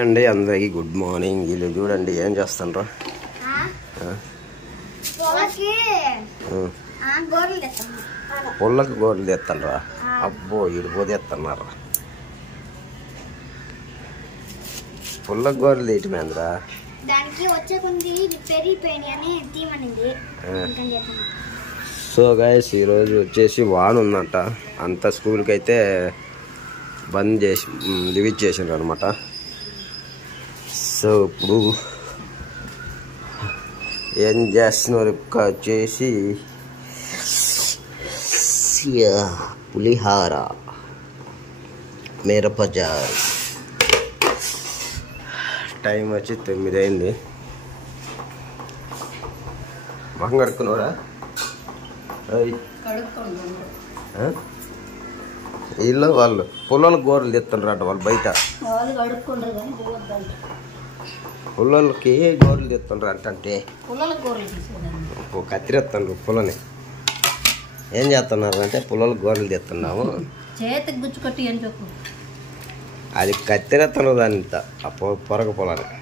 అండి అందరికి good morning. వీళ్ళు చూడండి ఏం చేస్తాండ్రా, పుల్లకు గోర్లు తెస్తాండ్రా. అబ్బో ఇడిపో తెస్తున్నారా, పుల్లకు గోర్లు తీయటమేంద్రా. సో గైస్ ఈరోజు వచ్చేసి వాన్ ఉందంట, అంత స్కూల్కి అయితే బంద్ చేసి లీవ్ ఇచ్చేసిండ్రు అనమాట. సో ఇప్పుడు ఏం చేస్తున్నారు వచ్చేసి పులిహార మిరపజారు. టైం వచ్చి 9 అయింది. మొహం కడుక్కున్నారా? వీళ్ళు వాళ్ళు పుల్లల గోరలు తెస్తుండ్రంట, వాళ్ళు బయట పుల్లలకి గోరలు తెస్తుండ్రు అంటే కత్తిరెత్తండ్రు పుల్లని. ఏం చేస్తున్నారు అంటే పుల్లల గోరలు తెస్తున్నాము, చేతికి గుచ్చుకొట్టి అని చెప్పు. అది కత్తిరెత్తను దానింత ఆ పొరగ పొలాన్ని.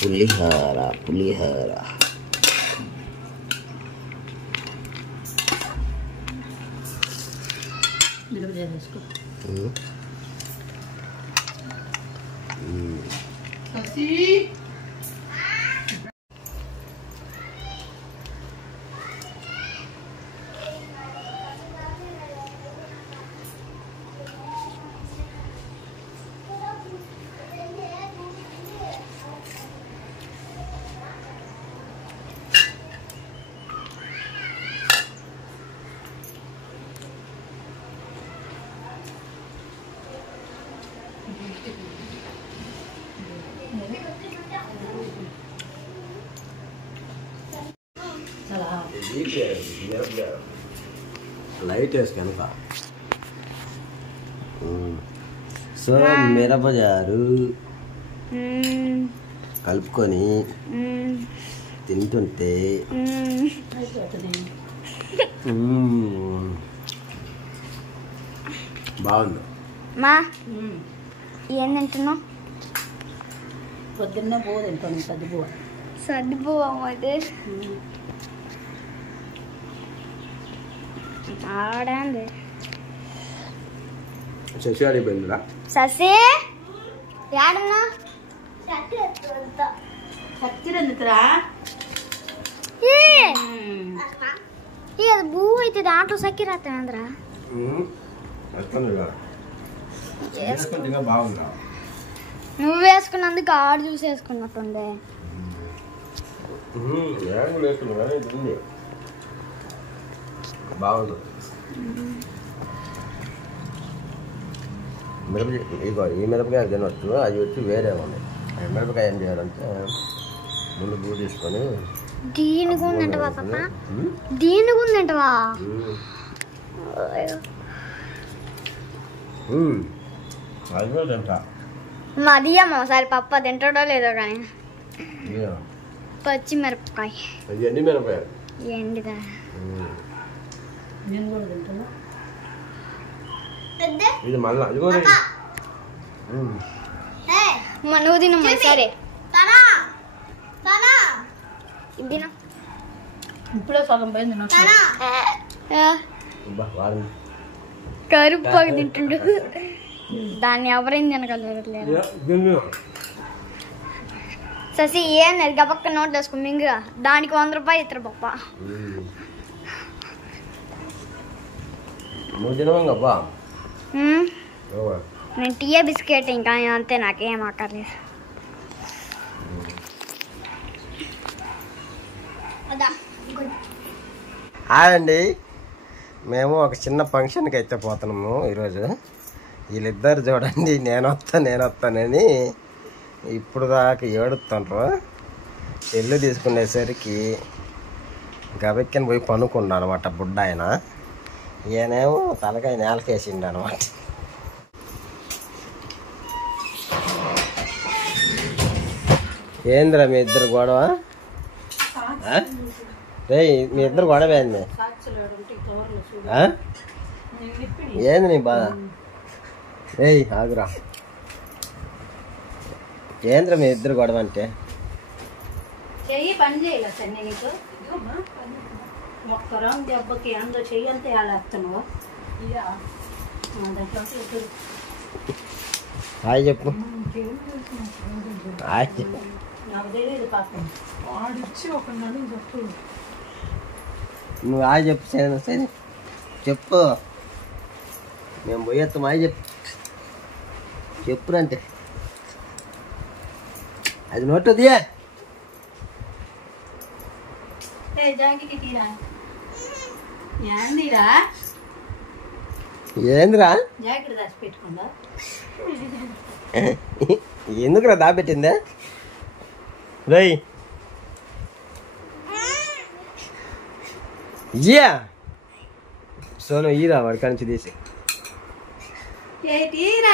పులిహార పులిహార లైట్ వేసి కనుక. సో మిరపజారు కలుపుకొని తింటుంటే బాగుంది. మా ఏం తింటున్నావు? పొద్దున్నే పువ్వు తింటాను, సర్దిపువ్వు. సర్దిపువ్వు అదే ఆడండి. శశి అడిగిపోయిందిరా. శశి ఏడన్నా చచ్చిరెందుకురా? అది పువ్వు అయితే దాంట్లో సక్కి రాస్తానందరా. నువ్వు వేసుకున్నందుకు ఆడు చూసి వేసుకున్నట్టుండే. బాగుంది. ఇగో ఈ మిరపకాయ తినవచ్చు, అది వచ్చి వేరే ఉన్నాయి. మిరపకాయ ఏం చేయాలంటే ముందు పువ్వు తీసుకొని దీనికి ఉందంటవా పాప, దీనికి ఉందంటవా? అది కూడా తింటా. మది అమ్మ ఒకసారి పప్ప తింటాడో లేదో కానీ. పచ్చి మిరపకాయ ఎండి మిరపకాయ ఎండిదా? నేను కూడా తింటాను. ఇది మళ్ళా అది కూడా నువ్వు తినమ్మా. సరే తిన. ఇప్పుడే సగం పోయింది నాకు. కరుపుగా తింటుండు, దాన్ని ఎవరైనా తినగలరు. శశి ఏం గబక్క నోట్ వేసుకో మింగుగా, దానికి 100 రూపాయలు ఇద్దరు పప్ప. నేను టీయే బిస్కెట్ ఇంకా అంతే, నాకేం అక్కర్లేదు. హాయ్ అండి, మేము ఒక చిన్న ఫంక్షన్కి అయితే పోతున్నాము ఈరోజు. వీళ్ళిద్దరు చూడండి నేనొస్తానని ఇప్పుడు దాకా ఏడుతుండ్రు. చెల్లు తీసుకునేసరికి గబెక్కని పోయి పనుకున్నాను అనమాట బుడ్డ ఆయన. ఈయనేమో తలకాయ నేలకేసిండు అనమాట. ఏంద్రా మీ ఇద్దరు గొడవ? రే మీ ఇద్దరు గొడవ ఏంది? ఏంది నీ బాధ? ఏయ్ ఆగురా. ఏంద్ర మీ ఇద్దరు గొడవ అంటే? చెయ్యి పని చేయలే సార్ నీకు ఒక్క రౌండ్ దెబ్బకి అందులో చెయ్యి అంతా వేస్తున్నావు. హాయ్ చెప్పు. హాయ్ నాకు తెలియదు పాపం. నువ్వు హాయ్ చెప్పు. సరే చెప్పు. మేము పోయేస్తాం. హాయ్ చెప్పు. చెప్పురంటే అది నోట్ దియా. ఏందిరా? జాకెట్ దాచి పెట్టుకుందా? ఎందుకురా దాపెట్టిందే? రై ఇయ్యా సోను ఈరా వాడి కానించి తీసి.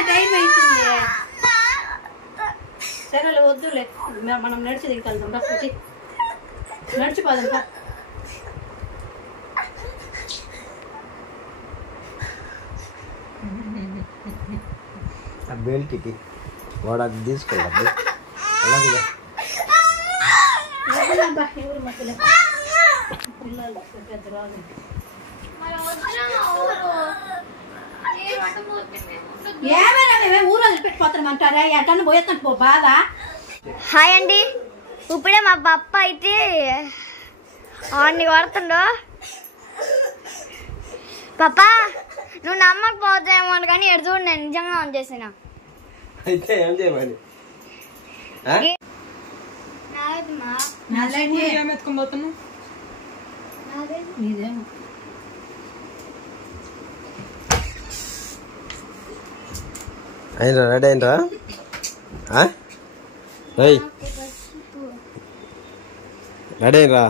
టైం అవుతుంది. సరే వద్దులే, మనం నడిచి దిగుతాం. నడిచిపోదాం. ఆ బెల్ట్కి వాడు అది తీసుకెళ్ళదు. అలాగే ఏమైనా ఊరు పెట్టిపోతామంటారా? ఎటన్నా పోయేస్తాను పో బాధ. హాయ్ అండి. ఇప్పుడే మా పప్ప అయితే ఆడిని కొడుతుండో. పాపా నువ్వు నమ్మకపోతామో కానీ ఎడు చూడు, నేను నిజంగా ఆన్ చేసిన. అయితే ఏం చేయమని? అయినరా? రెడీ అయినరా? రెడీ అయినరా?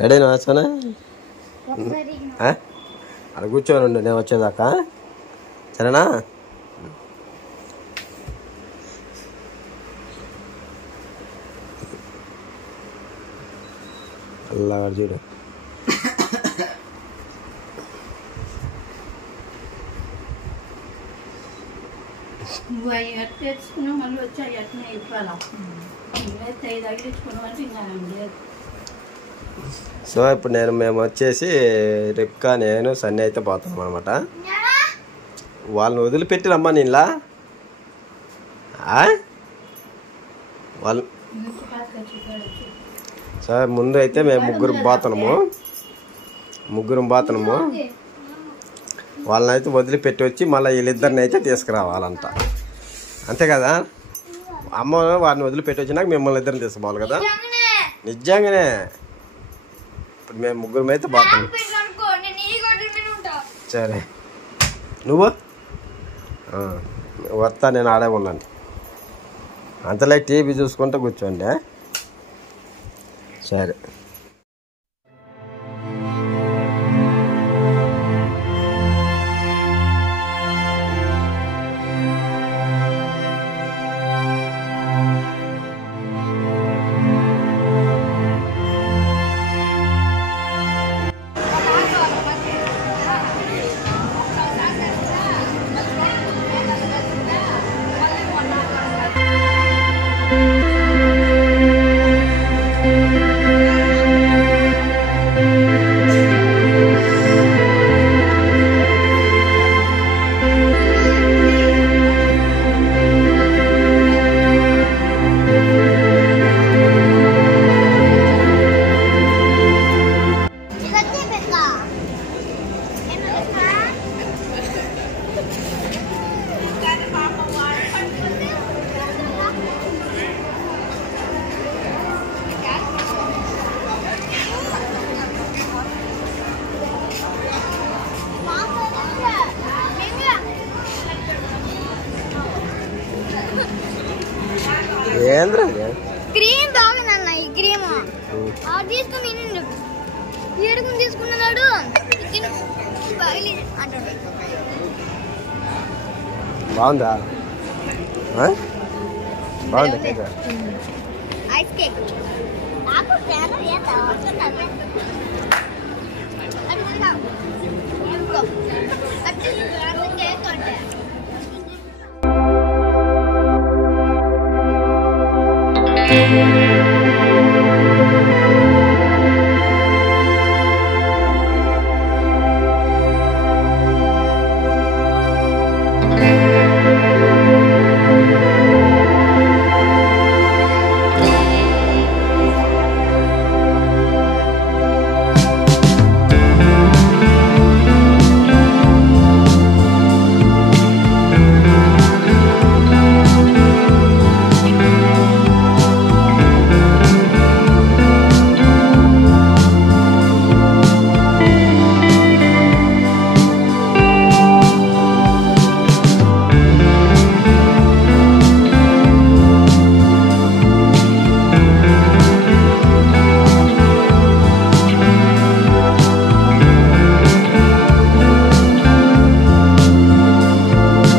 రెడీ అయినా సోనా? అక్కడ కూర్చొని ఉండు నేను వచ్చేదాకా, సరేనా? అలా చూడు. నువ్వు అవి ఎట్ తెచ్చుకున్నావు, మళ్ళీ వచ్చి అవి ఎట్నే ఇవ్వాలా? తగిలించుకున్నావు అంటే ఇంకా లేదు. సో ఇప్పుడు మేము వచ్చేసి రిప్కా, నేను సన్నీ అయితే పోతున్నాం అనమాట. వాళ్ళని వదిలిపెట్టి రమ్మా నీలా. వాళ్ళు సో ముందు అయితే మేము ముగ్గురం పోతున్నాము. వాళ్ళని అయితే వదిలిపెట్టి వచ్చి మళ్ళీ వీళ్ళిద్దరిని అయితే తీసుకురావాలంట. అంతే కదా? అమ్మ వాడిని వదిలిపెట్టి వచ్చినాక మిమ్మల్ని ఇద్దరిని తీసుకోవాలి కదా? నిజంగానే. ఇప్పుడు మేము ముగ్గురం అయితే పోతున్నాం. సరే నువ్వు వస్తా, నేను ఆడే ఉన్నాను. అంతలే టీవీ చూసుకుంటూ కూర్చోండి. సరే ఏంద్రా క్రీమ్ బాగుందన్న. ఈ క్రీమ్ తీసుకుని ఏడుకుని తీసుకున్నాడు అంటాడు. బాగుందా? బాగుందా? ఐస్ కేక్ నాకు ఫ్యాన్